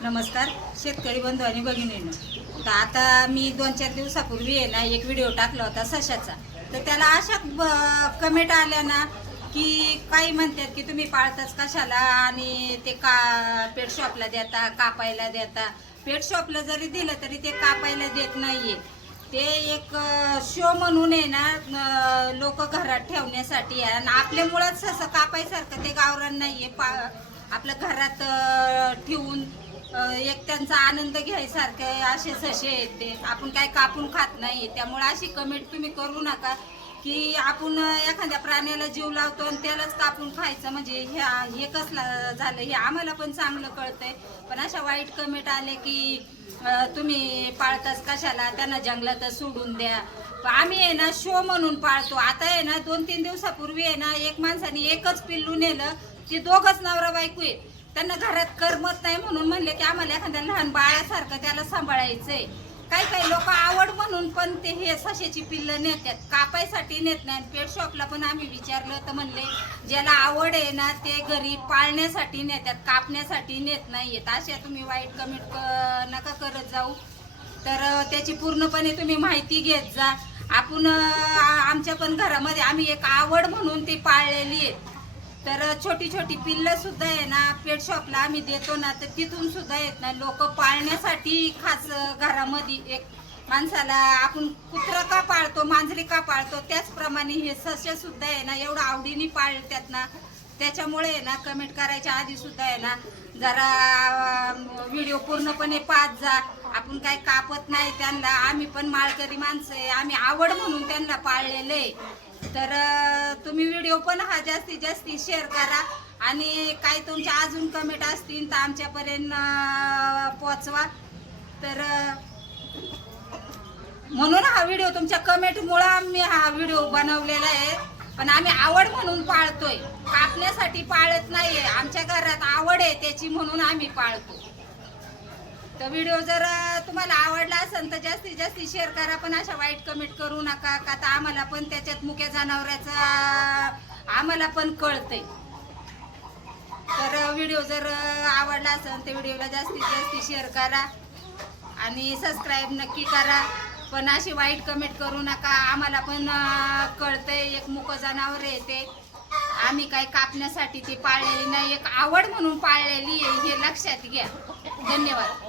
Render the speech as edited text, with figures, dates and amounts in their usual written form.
नमस्कार शेतकरी बंधू आणि भगिनींनो. तर आता मी 2-4 दिवसापूर्वी आहे ना एक व्हिडिओ टाकला होता सशाचा. तर त्याला अशा कमेंट आल्या ना की काही म्हणतात की तुम्ही पाळताच कशाला आणि ते पेट शॉपला देता, कापायला देता. पेट शॉपला जरी दिलं तरी ते कापायला देत नाहीये. ते एक शो म्हणून आहे ना, लोक घरात ठेवण्यासाठी आहे आणि आपल्या मुळात ससं कापायसारखं ते गावरान नाहीये. आपल्या घरात ठेवून एक त्यांचा आनंद घ्यायसारखे असे ससे आहेत ते. आपण काय कापून खात नाही. त्यामुळे अशी कमेंट तुम्ही करू नका की आपण एखाद्या प्राण्याला जीव लावतो आणि त्यालाच कापून खायचं. म्हणजे हे कसलं झालं हे आम्हाला पण चांगलं कळतंय. पण अशा वाईट कमेंट आले की तुम्ही पाळताच कशाला, त्यांना जंगलातच सोडून द्या. आम्ही आहे ना शो म्हणून पाळतो. आता आहे ना 2-3 दिवसापूर्वी आहे ना एक माणसाने एकच पिल्लू नेलं. ते दोघच नवरा बायको आहेत. त्यांना घरात करमत नाही म्हणून म्हणले की आम्हाला एखाद्या लहान बाळासारखं त्याला सांभाळायचंय. काही काही लोक आवड म्हणून पण ते हे सशाची पिल्लं नेतात, कापायसाठी नेत नाही. पेट शॉपला पण आम्ही विचारलं तर म्हणले ज्याला आवड आहे ना ते घरी पाळण्यासाठी नेतात, कापण्यासाठी नेत नाहीयेत. अशा तुम्ही वाईट कमेंट नका करत जाऊ. तर त्याची पूर्णपणे तुम्ही माहिती घेत जा. आपण आमच्या पण घरामध्ये आम्ही एक आवड म्हणून ती पाळलेली आहे. तर छोटी छोटी पिल्लं सुद्धा आहे ना पेट शॉपला आम्ही देतो ना, तर तिथून सुद्धा येत ना लोक पाळण्यासाठी. खास घरामध्ये एक माणसाला आपण कुत्रा का पाळतो, मांजरी का पाळतो, त्याचप्रमाणे हे ससे सुद्धा आहे ना एवढं आवडीने पाळतात ना. त्याच्यामुळे आहे ना कमेंट करायच्या आधी सुद्धा आहे ना जरा व्हिडिओ पूर्णपणे पाहत जा. आपण काय कापत नाही त्यांना. आम्ही पण माळकरी माणसं आहे. आम्ही आवड म्हणून त्यांना पाळलेलं आहे. तर तुम्ही व्हिडिओ पण हा जास्तीत जास्त शेअर करा आणि काय तुमच्या अजून कमेंट असतील तर आमच्यापर्यंत पोचवा. तर म्हणून हा व्हिडिओ तुमच्या कमेंटमुळे आम्ही हा व्हिडिओ बनवलेला आहे. पण आम्ही आवड म्हणून पाळतोय, कापण्यासाठी पाळत नाहीये. आमच्या घरात आवड आहे त्याची म्हणून आम्ही पाळतो. तर व्हिडिओ जर तुम्हाला आवडला असेल तर जास्तीत जास्त शेअर करा. पण अशा वाईट कमेंट करू नका का तर आम्हाला पण त्याच्यात मुक्या जनावरांचं आम्हाला पण कळतंय. तर व्हिडिओ जर आवडला असेल तर व्हिडिओला जास्तीत जास्त शेअर करा आणि सबस्क्राईब नक्की करा. पण अशी वाईट कमेंट करू नका. आम्हाला पण कळतंय एक मुकं जनावर आहे ते. आम्ही काय कापण्यासाठी ती पाळलेली नाही, एक आवड म्हणून पाळलेली आहे हे लक्षात घ्या. धन्यवाद.